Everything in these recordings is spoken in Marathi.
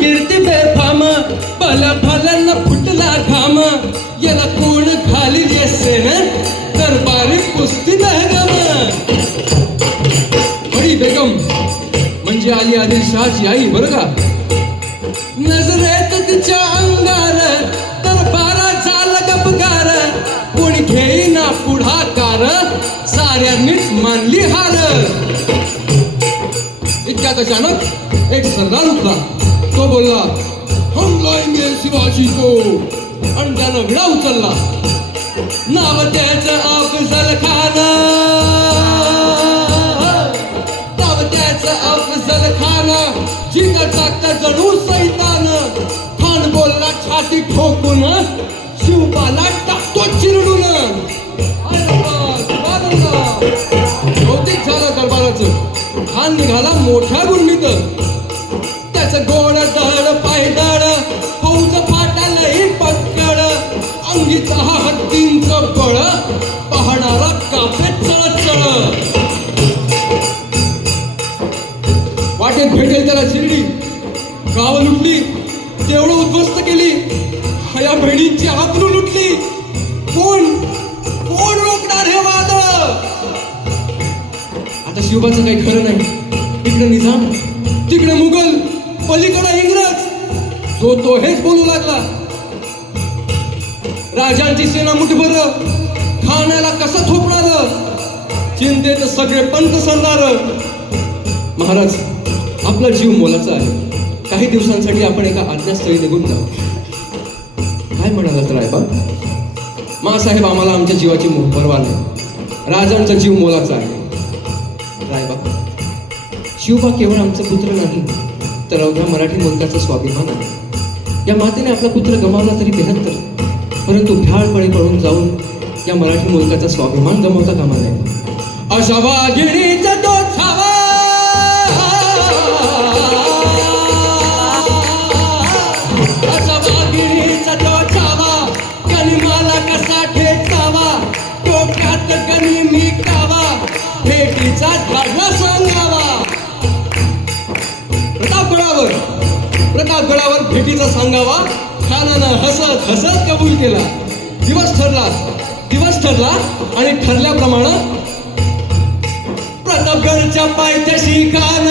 कीर्ती बेफाम भल भलन फुटला घाम याला कोण घालील सेन दरबारी कुस्ती दहगम बडी बेगम म्हणजे आली आदिलशहाची आई बरं का. नजरेत तिच्या अंगार दरबारा झाला गपगार कोणी घेईना पुढाकार साऱ्यांनीच मानली हार. इतक्यात अचानक एक सरदार उठला. तो बोलला हम लाएंगे शिवाजी को आणि त्यानं विडा उचलला. नाव त्याचं अफजल खान नाव त्याचं अफजल खान जिथं जागता जणू सैतान. खान बोलला छाती ठोकून शिवबाला टाकतो चिरडून. भौतिक झालं दरबाराचं. खान निघाला मोठ्या गुंडीत. त्याचं गोड दड पायदळ फौज फाटालही पक्कड अंगीचा हा हत्तींचं बळ पाहणारा कापे चळचळ. वाटेत भेटेल त्याला चिरडी गावं लुटली देवळं उद्ध्वस्त केली हया बहिणींची आबरू लुटली. कोण कोण रोखणार हे वादळ. आता शिवबाचं काही खरं नाही. इकडे निजाम तिकडे मुघल पलीकडे इंग्रज जो तो हेच बोलू लागला. राजांची सेना मुठभर खाण्याला कसं थोपणार. चिंतेत सगळे पंत सरदार. महाराज आपला जीव मोलाचा आहे. काही दिवसांसाठी आपण एका आज्ञास्थळी निघून जाऊ. काय म्हणालात रायबा. मासाहेब आम्हाला आमच्या जीवाची पर्वा नाही. राजांचा जीव मोलाचा आहे. रायबा शिवबा केवळ आमचा पुत्र नाही तर अवघ्या मराठी मुलकाचा स्वाभिमान आहे. या मातेने आपला पुत्र गमावला तरी बेहत्तर परंतु भ्याळपणे पळून जाऊन या मराठी मुलकाचा स्वाभिमान गमावता कामा नये. अशा वाघिणीचा तो छावा अशा वाघिणीचा तो छावा गनिमाला कसा ठेचावा डोक्यात गणी मी कावा भेटीचा धाडला सांगावा. प्रतापगडावर भेटीचा सांगावा. खानानं हसत हसत कबूल केला. दिवस ठरला आणि ठरल्याप्रमाणे प्रतापगडच्या पायथ्याशी खान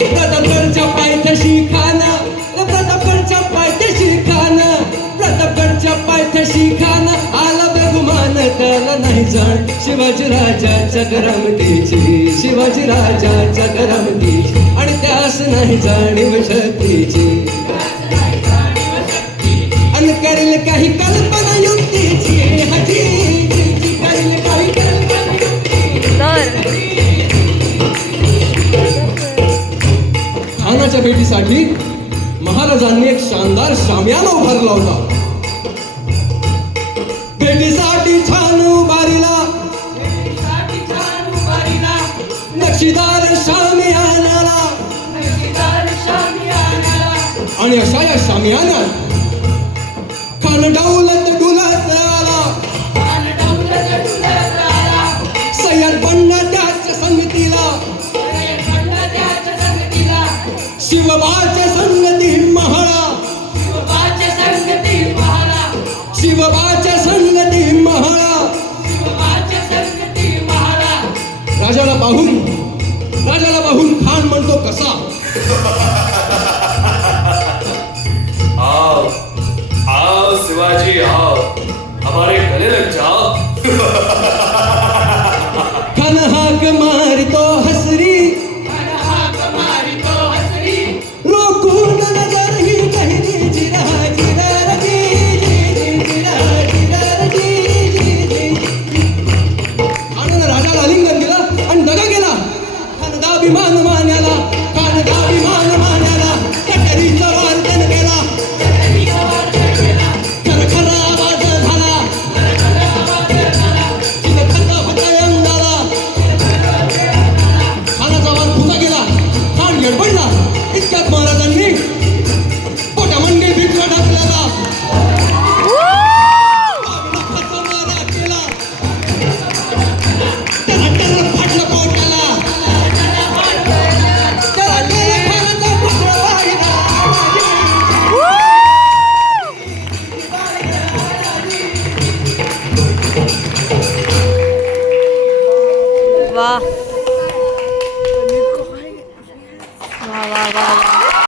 प्रतापगडच्या पायथ्याशी खान प्रतापगडच्या पायथ्याशी खान प्रतापगडच्या पायथ्याशी खान आला बेगुमान त्याला नाही जाण शिवाजी राजाच्या करामतीची शिवाजी राजाच्या करामतीची आणि त्यास नाही जाणीव शक्तीची आणि करेल काही कल्पना युक्तीची हजी करेल काही कल्पना खानाच्या भेटीसाठी महाराजांनी एक शानदार शामियाना उभारला होता. भेटीसाठी छान उभारीला नक्षीदार शामियानाला आणि अशा या शामियानात खान डौलत डुलत आला. सय्यद बंड त्याच्या संगतीला शिवबाच्या संगती महाळा शिवबाच्या संगती महाळा राजाला पाहून खान म्हणतो कसा आओ आओ शिवाजी आओ हमारे गले लग जाओ. खान हाक मारितो हसरी रोकून नजर ही गहिरी जिरा जिरा खानानं राजाला आलिंगन दिलं आणि दगा केला. खानदाभिमान मान्याला कटरीचा वार्तन केला. खरखरा आवाज वा